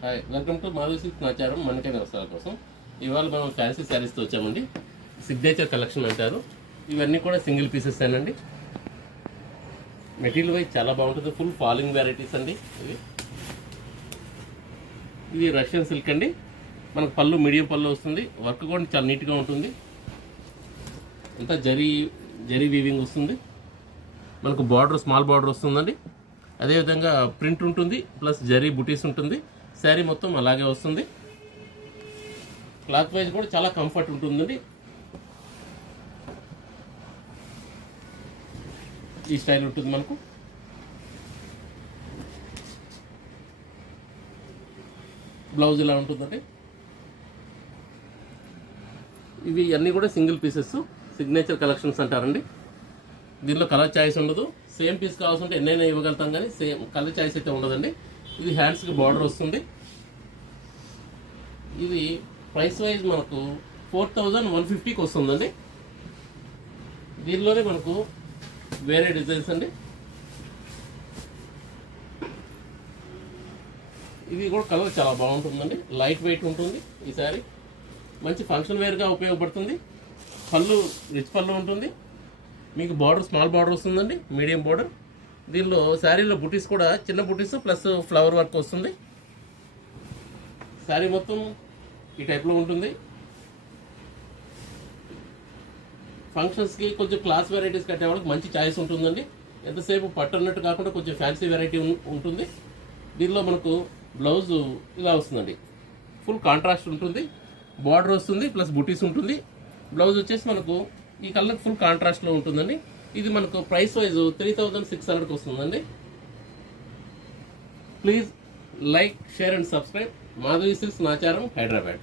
Hi, welcome to Madhavi silk Nacharam మనకైన వస్త్రాల కోసం. ఇవాళ మనం ఫ్యాన్సీ శారీస్తో వచ్చామండి. సిగ్నేచర్ కలెక్షన్ అంటారు. ఇవన్నీ కూడా సింగిల్ పీసెస్ అండి. మెటీరియల్ వైజ్ చాలా బాగుంటుంది. ఫుల్ ఫాలింగ్ వెరైటీస్ అండి. ఇది రష్యన్ సిల్క్ అండి. మనకు పళ్ళు మీడియం పళ్ళు వస్తుంది. వర్క్ కూడా చాలా నీట్గా ఉంటుంది. అంతా జరీ వీవింగ్ వస్తుంది. మనకు బార్డర్ స్మాల్ బార్డర్ వస్తుందండి. అదేవిధంగా ప్రింట్ ఉంటుంది, ప్లస్ జరీ బుటీస్ ఉంటుంది. శారీ మొత్తం అలాగే వస్తుంది. క్లాత్ వైజ్ కూడా చాలా కంఫర్ట్ ఉంటుందండి. ఈ స్టైల్ ఉంటుంది మనకు. బ్లౌజ్ ఇలా ఉంటుందండి. ఇవి అన్నీ కూడా సింగిల్ పీసెస్, సిగ్నేచర్ కలెక్షన్స్ అంటారండి. దీనిలో కలర్ చాయిస్ ఉండదు. సేమ్ పీస్ కావాల్సింటే ఎన్నైనా ఇవ్వగలుగుతాం, కానీ సేమ్ కలర్ చాయిస్ అయితే ఉండదండి. ఇది హ్యాండ్స్కి బార్డర్ వస్తుంది. ఇది ప్రైస్ వైజ్ మనకు 4150కి వస్తుందండి. దీనిలోనే మనకు వేరే డిజైన్స్ అండి. ఇది కూడా కలర్ చాలా బాగుంటుందండి. లైట్ వెయిట్ ఉంటుంది. ఈ శారీ మంచి ఫంక్షన్ వేర్గా ఉపయోగపడుతుంది. పళ్ళు రిచ్ పళ్ళు ఉంటుంది. మీకు బార్డర్ స్మాల్ బార్డర్ వస్తుందండి, మీడియం బార్డర్. దీనిలో శారీలో బుటీస్ కూడా చిన్న బుటీస్ ప్లస్ ఫ్లవర్ వర్క్ వస్తుంది. శారీ మొత్తం ఈ టైప్లో ఉంటుంది. ఫంక్షన్స్కి కొంచెం క్లాస్ వెరైటీస్ కట్టే వాళ్ళకి మంచి చాయిస్ ఉంటుందండి. ఎంతసేపు పట్టు అన్నట్టు కాకుండా కొంచెం ఫ్యాన్సీ వెరైటీ ఉంటుంది. దీనిలో మనకు బ్లౌజ్ ఇలా వస్తుందండి. ఫుల్ కాంట్రాస్ట్ ఉంటుంది. బార్డర్ వస్తుంది, ప్లస్ బుటీస్ ఉంటుంది. బ్లౌజ్ వచ్చేసి మనకు ఈ కలర్ ఫుల్ కాంట్రాస్ట్లో ఉంటుందండి. ఇది మనకు ప్రైస్ వైజ్ 3600కి వస్తుందండి. Please like, share and subscribe. Madhavi silks Nacharam, Hyderabad.